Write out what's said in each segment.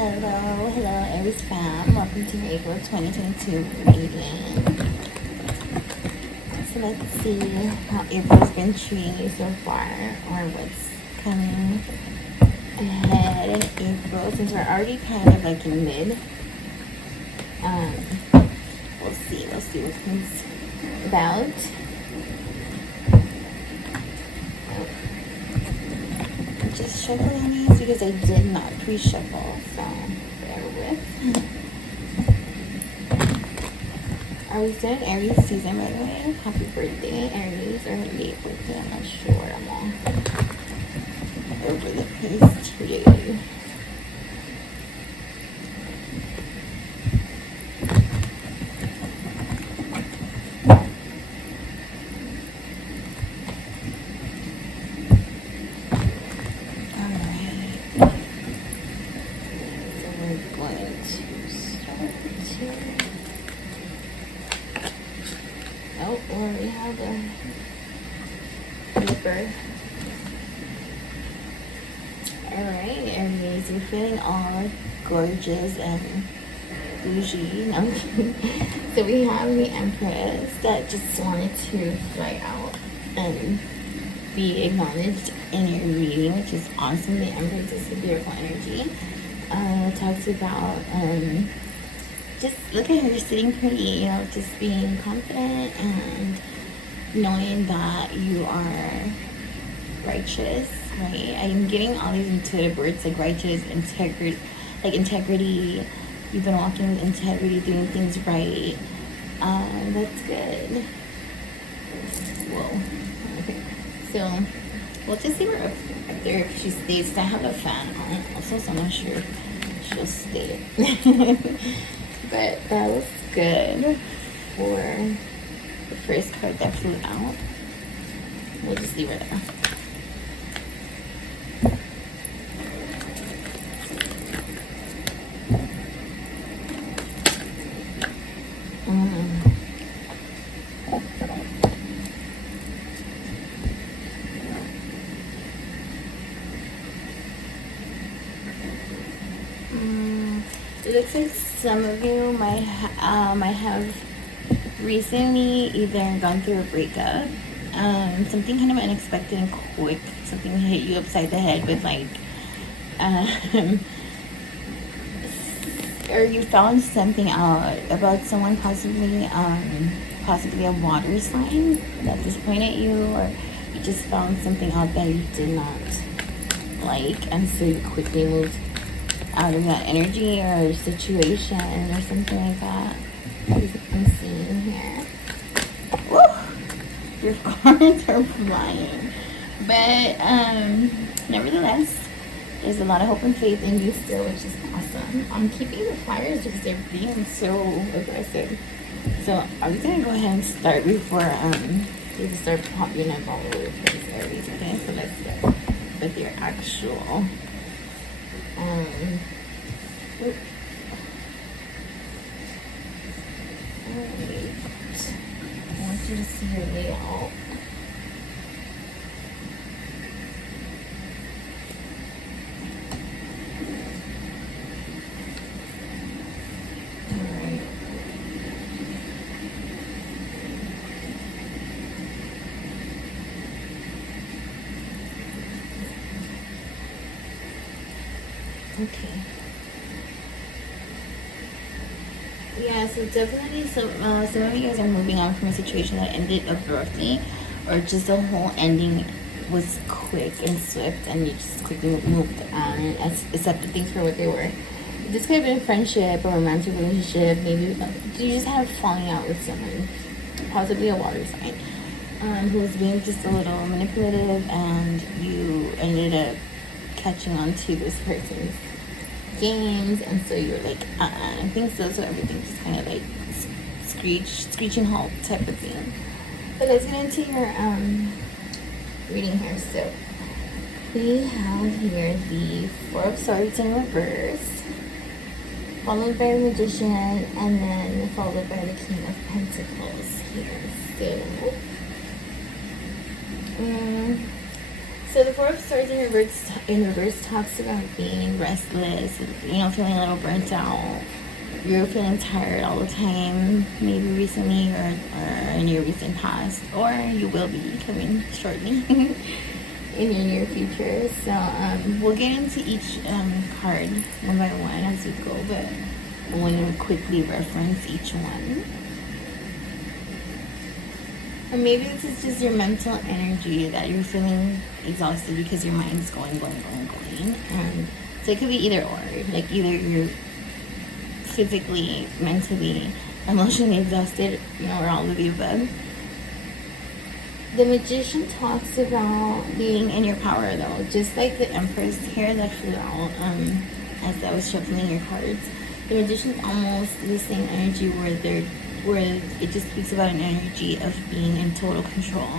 Hello, Aries fam. Welcome to your April 2022 reading. So let's see how April's been treating you so far, or what's coming ahead in April, since we're already kind of like in mid. We'll see what comes about. I'm just shuffling these because I did not pre-shuffle, so bear with. Are we still in Aries season, by the way? Happy birthday, Aries, or late birthday, I'm not sure. I'm all over the place today. We have a paper. Alright, Aries, you're feeling all gorgeous and bougie. No, I'm kidding. So we have the Empress that just wanted to fly out and be acknowledged in your reading, which is awesome. The Empress is a beautiful energy. Talks about just look at her sitting pretty, just being confident and knowing that you are righteous, right? I'm getting all these intuitive words like righteous, integrity. You've been walking with integrity, doing things right. That's good. Whoa. Okay. So we'll just see her up there if she stays. I have a fan on also, so I'm not sure if she'll stay. But that was good for the first card that flew out. We'll just leave her there. It looks like some of you might have recently either gone through a breakup, something kind of unexpected and quick, something hit you upside the head with or you found something out about someone, possibly a water sign that disappointed you, or you just found something out that you did not like, and so you quickly moved out of that energy or situation or something like that. I'm seeing here. Woo! Your cards are flying. But nevertheless, there's a lot of hope and faith in you still, which is awesome. I'm keeping the flyers because they're being so aggressive. So I'm gonna go ahead and start before they start popping up all over the place, Aries. Okay, so let's start with your actual Alright. I want you to see your layout. Alright. Okay. Yeah, so definitely some of you guys are moving on from a situation that ended abruptly, or just the whole ending was quick and swift and you just quickly moved on and accepted things for what they were. This could have been a friendship, a romantic relationship, maybe you just had a falling out with someone, possibly a water sign, who was being just a little manipulative, and you ended up catching on to this person's games, and so you were like, I think so. So everything just kind of like screeching halt type of thing. But let's get into your reading here. So we have here the Four of Swords in reverse, followed by the Magician, and then followed by the King of Pentacles here. So the Four of Swords in reverse talks about being restless, you know, feeling a little burnt out. You're feeling tired all the time, maybe recently or in your recent past, or you will be coming shortly in your near future. So we'll get into each card one by one as we go, but I want to quickly reference each one. Or maybe this is just your mental energy that you're feeling exhausted because your mind is going. And so it could be either or. Like either you're physically, mentally, emotionally exhausted, you know, or all of the above. The Magician talks about being in your power though. Just like the Empress here that flew out as I was shuffling your cards. The Magician's almost the same energy where it just speaks about an energy of being in total control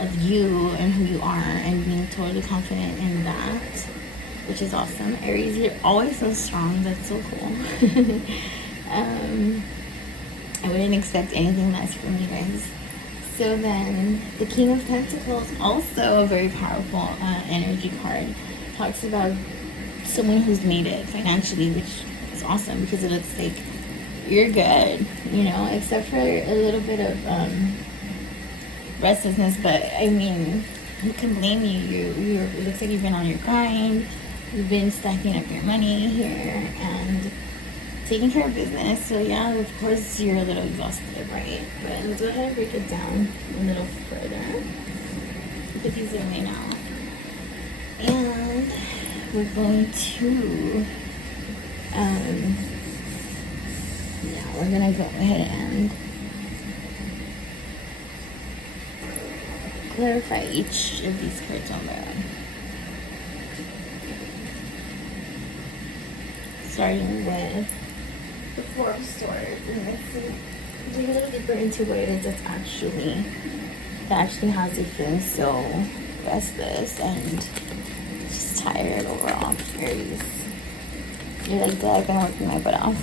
of you and who you are and being totally confident in that, which is awesome. Aries, you're always so strong. That's so cool. I wouldn't expect anything less from you guys. So then the King of Pentacles, also a very powerful energy card, talks about someone who's made it financially, which is awesome because it looks like you're good, you know, except for a little bit of restlessness. But I mean, who can blame you? It looks like you've been on your grind. You've been stacking up your money here and taking care of business. So yeah, of course you're a little exhausted, right? But let's go ahead and break it down a little further. Put these away now, and we're going to yeah, we're gonna go ahead and clarify each of these cards on their own. Starting with the Four of Swords, and let's dig a little deeper into what it is that actually has you feeling so restless and just tired overall, Aries. You're like, I've been working my butt off.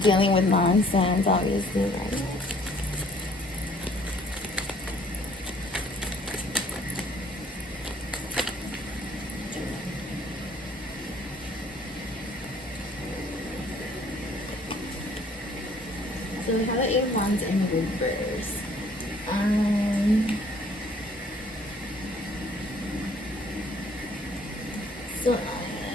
Dealing with nonsense, obviously, right? So we have the Eight of Wands in reverse. So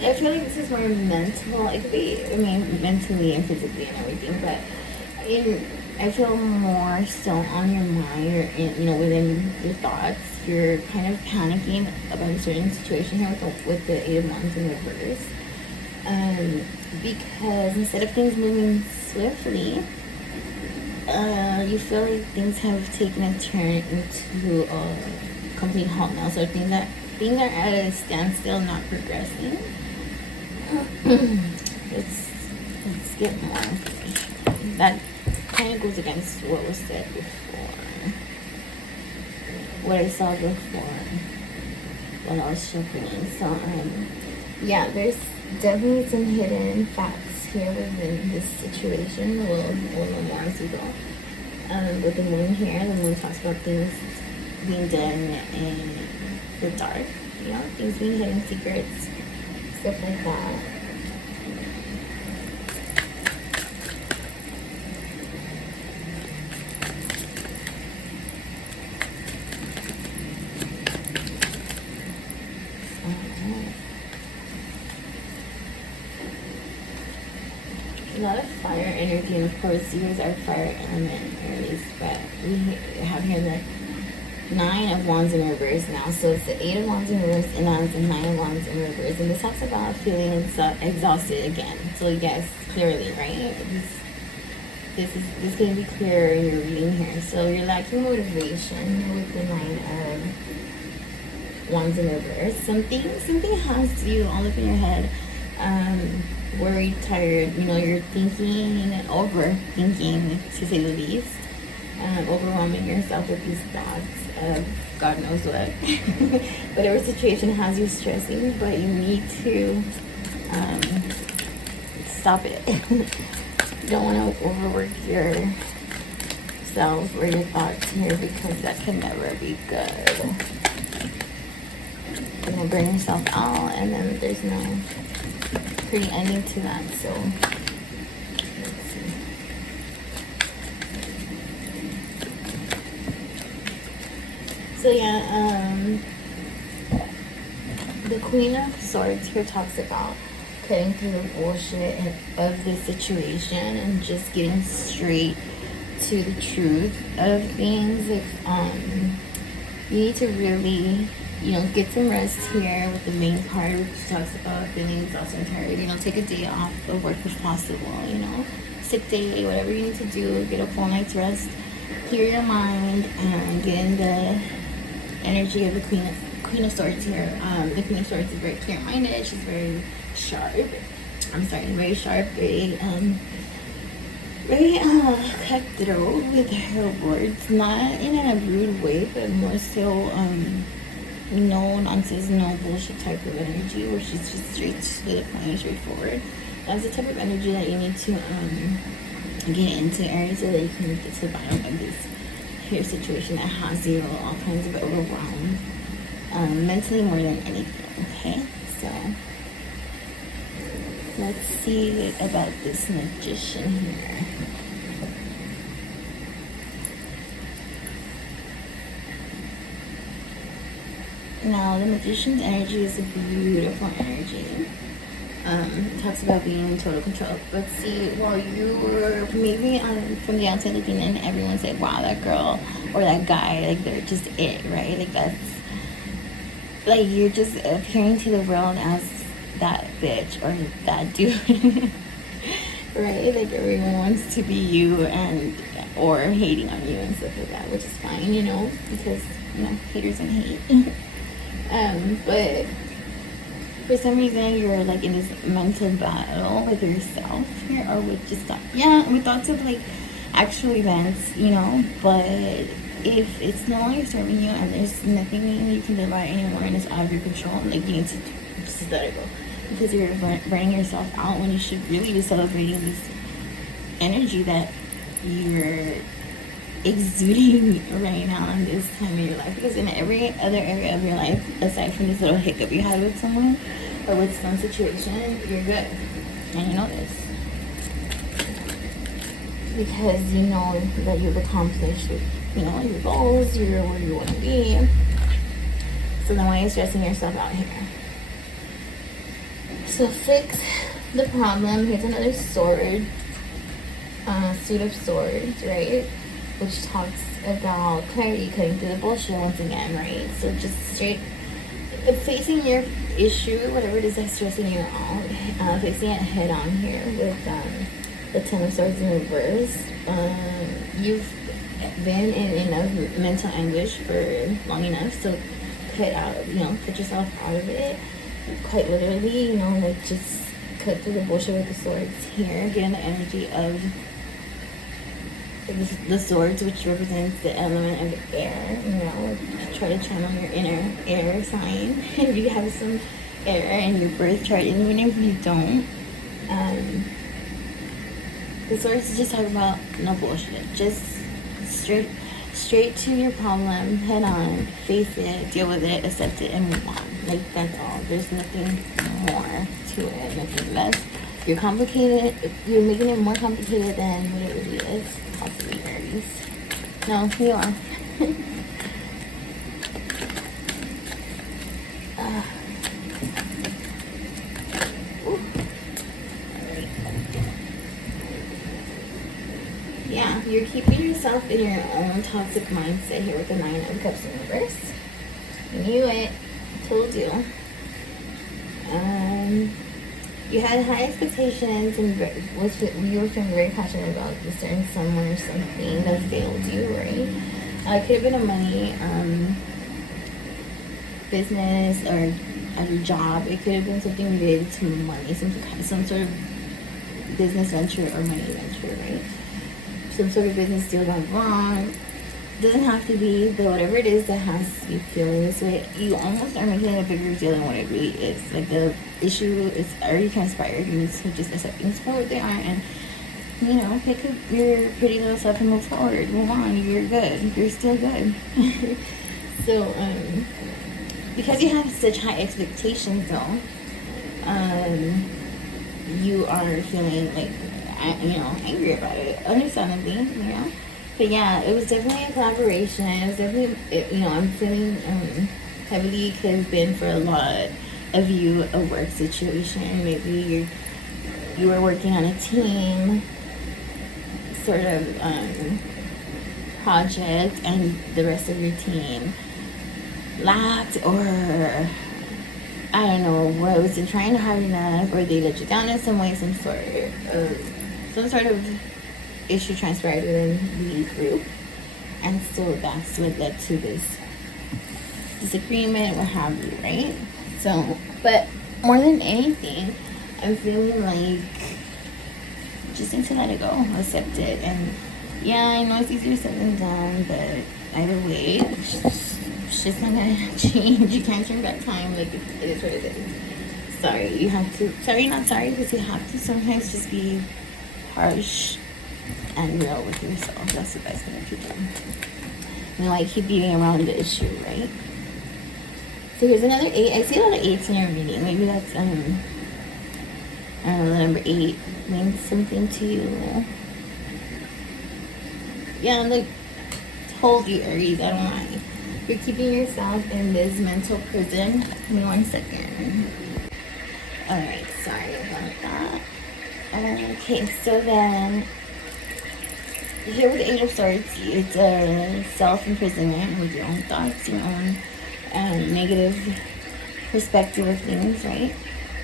I feel like this is more mental. It could be, I mean, mentally and physically and everything, but I feel more so on your mind or you know, within your thoughts. You're kind of panicking about a certain situation here with the Eight of Wands in reverse. Because instead of things moving swiftly, you feel like things have taken a turn into a complete halt now. So things are at a standstill, not progressing. Let's get more information. That kind of goes against what was said before. What I saw before when I was shuffling. So yeah, there's definitely some hidden facts here within this situation. We'll know more as we go. With the moon here, the moon talks about things being done in the dark, you know, things being hidden, secrets, stuff like that. A lot of fire energy, and of course you guys are fire element Aries, but we have here the Nine of Wands in reverse now. So it's the Eight of Wands in reverse, and now it's the Nine of Wands in reverse, and this talks about feeling exhausted again. So yes, clearly, right? This can be clear in your reading here. So you're lacking motivation with the Nine of Wands in reverse. Something has you all up in your head. Worried, tired, you know, you're overthinking, to say the least, overwhelming yourself with these thoughts of God knows what. Whatever situation has you stressing, but you need to stop it. You don't want to overwork yourself or your thoughts here, because that can never be good. know, burn yourself out, and then there's no pretty ending to that. So let's see. So yeah, the Queen of Swords here talks about cutting through the bullshit of the situation and just getting straight to the truth of things. Like, you need to really, you know, get some rest here with the main card, which talks about feeling exhausted and tired. You know, take a day off of work if possible, you know, sick day, whatever you need to do, get a full night's rest, clear your mind, and get in the energy of the Queen of Swords here. The Queen of Swords is very clear-minded. She's very sharp. Very sharp, very cutthroat with her words, not in a rude way, but more so no nonsense, no bullshit type of energy, where she's just straight to the point, straightforward. That's the type of energy that you need to get into, Aries, so that you can get to the bottom of this here situation that has you all kinds of overwhelmed, mentally more than anything. Okay, so let's see about this Magician here. Now, the Magician's energy is a beautiful energy. It talks about being in total control. But see, while you were maybe from the outside looking in, everyone's like, wow, that girl or that guy, like, they're just it, right? Like, that's, like, you're just appearing to the world as that bitch or that dude, right? Like, everyone wants to be you and or hating on you and stuff like that, which is fine, you know, because, you know, haters and hate. But for some reason you're like in this mental battle with yourself here, or with just with thoughts of like actual events, you know. But if it's no longer serving you and there's nothing you can live by anymore and it's out of your control, like, you need to just let it go, because you're burning yourself out when you should really be celebrating this energy that you're exuding right now in this time of your life. Because in every other area of your life, aside from this little hiccup you had with someone or with some situation, you're good, and you know this because you know that you've accomplished, you know, your goals, you're where you want to be. So then why are you stressing yourself out here? So fix the problem. Here's another sword, suit of swords, right? Which talks about clarity, cutting through the bullshit once again, right? So just straight facing your issue, whatever it is that's stressing you out, facing it head on here with the Ten of Swords in reverse. You've been in enough mental anguish for long enough, so cut yourself out of it, quite literally, you know, like, just cut through the bullshit with the swords here. Get in the energy of the swords, which represents the element of air, you know. Try to channel your inner air sign if you have some air in your birth chart, and even if you don't, the swords just talk about no bullshit, just straight to your problem, head on, face it, deal with it, accept it, and move on. Like, that's all. There's nothing more to it, nothing less. You're complicated. You're making it more complicated than what it really is. Possibly, Aries. No, you are. Yeah, you're keeping yourself in your own toxic mindset here with the Nine of Cups in reverse. Knew it. Told you. You had high expectations and you were feeling very passionate about a certain someone or something that failed you, right? It could have been a money business or at your job. It could have been something related to money, some sort of business venture or money venture, right? Some sort of business deal gone wrong. Doesn't have to be, but whatever it is that has you feeling this way, you almost are making it a bigger deal than what it really is. Like, the issue is already transpired. You need to just accept things for what they are, and, you know, pick up your pretty little stuff and move forward. Move on. You're good. You're still good. So, because you have such high expectations though, you are feeling like, you know, angry about it, understandably, you know. But yeah, it was definitely a collaboration. It was definitely, you know, I'm feeling heavily could have been for a lot of you a work situation. Maybe you were working on a team sort of project, and the rest of your team lacked, or I don't know, wasn't trying hard enough, or they let you down in some way, some sort of issue transpired within the group, and so that's what led to this disagreement, what have you, right? So, but more than anything, I'm feeling like just need to let it go, accept it, and yeah, I know it's easier said than done, but either way, it's just not gonna change. You can't turn back time. Like, it is what it is. Sorry, you have to. Sorry, not sorry, because you have to sometimes just be harsh and real with yourself. That's the best thing to do. And like, keep beating around the issue, right? So here's another 8. I see a lot of 8s in your reading. Maybe that's I don't know, the number 8 means something to you. Yeah, look, told you, Aries, I don't lie. You're keeping yourself in this mental prison. Give me 1 second. Alright, sorry about that. Okay, so then here with the 8 of Swords, it's a self-imprisonment with your own thoughts, your own negative perspective of things, right?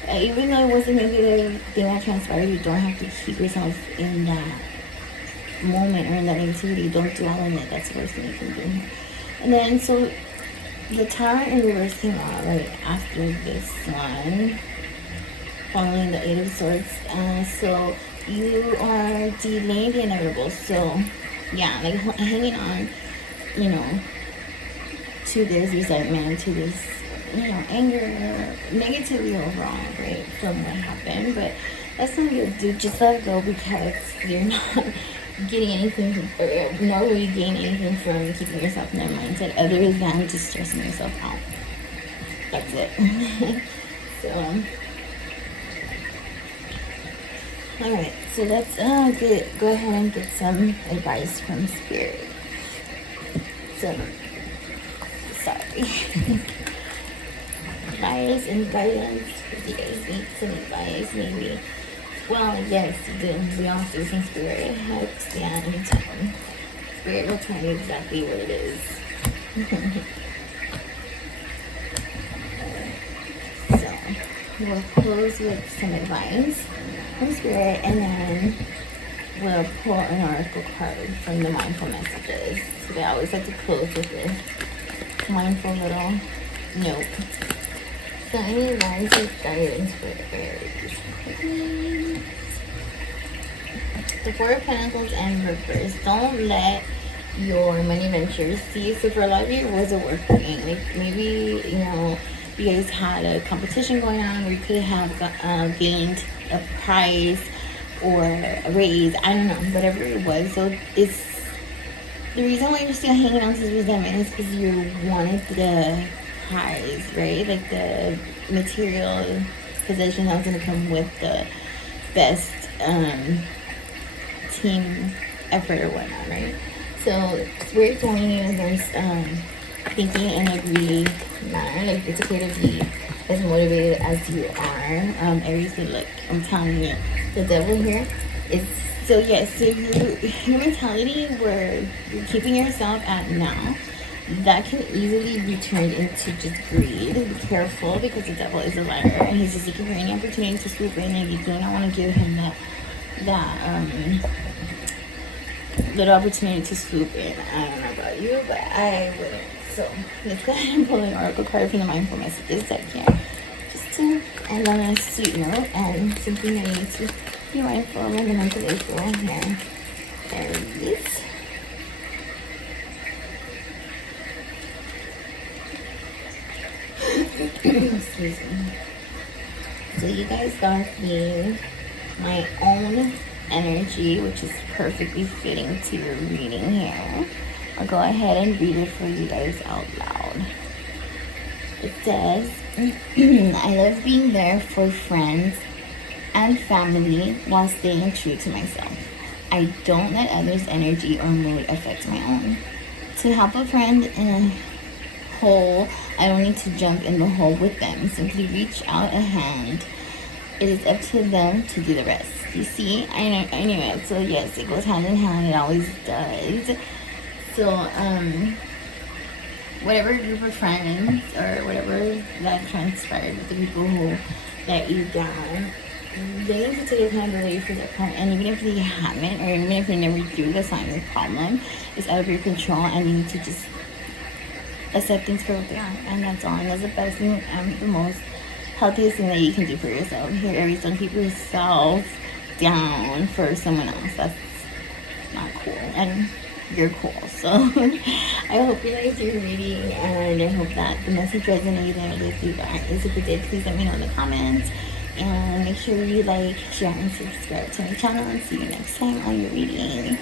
Even though it was a negative thing that transpired, you don't have to keep yourself in that moment or in that negativity. Don't dwell on it. That's the worst thing you can do. And then, so the Tower in reverse came out right after this one, following the 8 of Swords. So you are delaying the inevitable. So yeah, like hanging on, you know, to this resentment, to this, you know, anger, negativity overall, right, from what happened. But that's not good, dude. Just let it go, because you're not getting anything from, nor will you gain anything from keeping yourself in that mindset other than just stressing yourself out. That's it. So alright, so let's go ahead and get some advice from Spirit. So sorry. Advice and guidance, if you guys need some advice, maybe. Well, yes, you do. We all do some Spirit helps. Yeah, anytime. Spirit will tell you exactly what it is. So we'll close with some advice from Spirit, and then we'll pull an oracle card from the mindful messages. So I always like to close with this mindful little note. So any advice or guidance for Aries? The 4 of Pentacles and Reverse. Don't let your money ventures see. So for a lot of you, it was a work thing. Like maybe, you know, you guys had a competition going on where you could have gained a prize or a raise. I don't know, whatever it was. So it's the reason why you're still hanging on to this resentment is because you wanted the prize, right? Like the material possession that was going to come with the best team effort or whatnot, right? So Spirit's warning you against thinking in a greedy manner. Like, it's okay to be as motivated as you are. Aries, but look, I'm telling you, the devil here is, so yes, so your mentality where you're keeping yourself at now, that can easily be turned into just greed. Be careful, because the devil is a liar, and he's just looking for any opportunity to swoop in, and you do not want to give him that little opportunity to swoop in. I don't know about you, but I wouldn't. So let's go ahead and pull an oracle card from the mindful messages that can, just to end on a sweet note and something that you need to be mindful of in the month of April here. Aries. Excuse me. So you guys got my own energy, which is perfectly fitting to your reading here. I'll go ahead and read it for you guys out loud. It says, I love being there for friends and family while staying true to myself. I don't let others' energy or mood affect my own. To help a friend in a hole, I don't need to jump in the hole with them. Simply reach out a hand. It is up to them to do the rest. You see, I knew it. So yes, it goes hand in hand. It always does. So whatever group of friends or whatever that transpired with the people who let you down, they need to take accountability for their part. And even if they haven't, or even if they never do, that's not your problem. It's out of your control, and you need to just accept things for what they are. And that's all. And that's the best thing, the most healthiest thing that you can do for yourself. Here, Aries, don't keep yourself down for someone else. That's not cool. And you're cool. So I hope you liked your reading, and I hope that the message resonated with you guys. If it did, please let me know in the comments, and make sure you like, share, and subscribe to my channel, and see you next time on your reading.